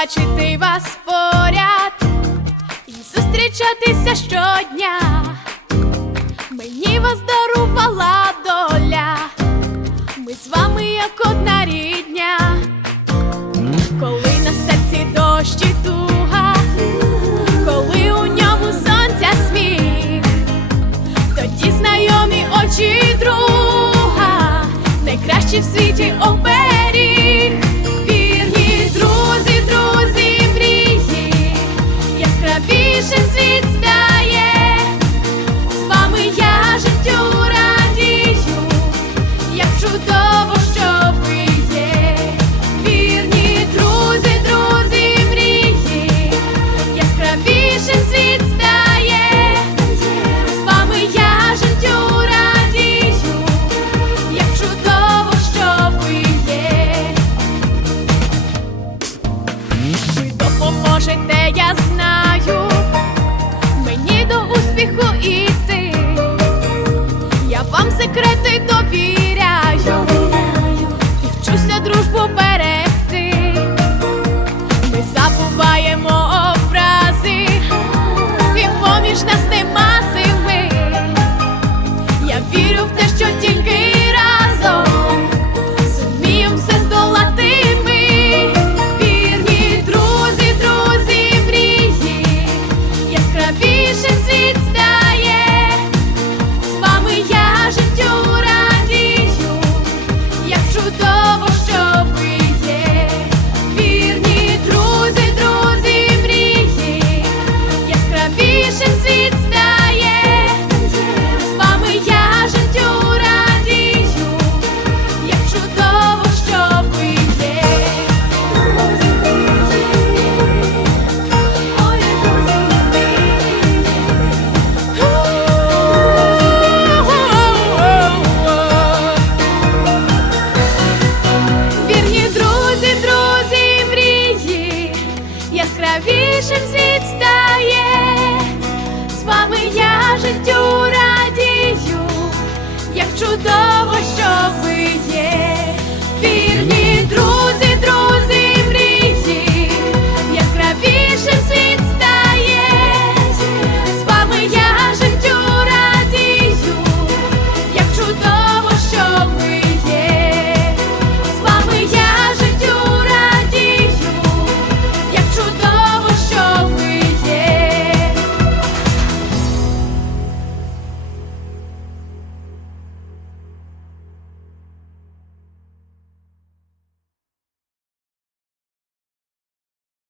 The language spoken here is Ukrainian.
бачити вас поряд і зустрічатися щодня. Мені вас дарувала доля, ми з вами як одна рідня, коли на серці дощ і туга, коли у ньому сонця сміх, тоді знайомі очі друга, найкращі в світі оберіг. zwischen Sweets ховаємо. чудово, що ви є.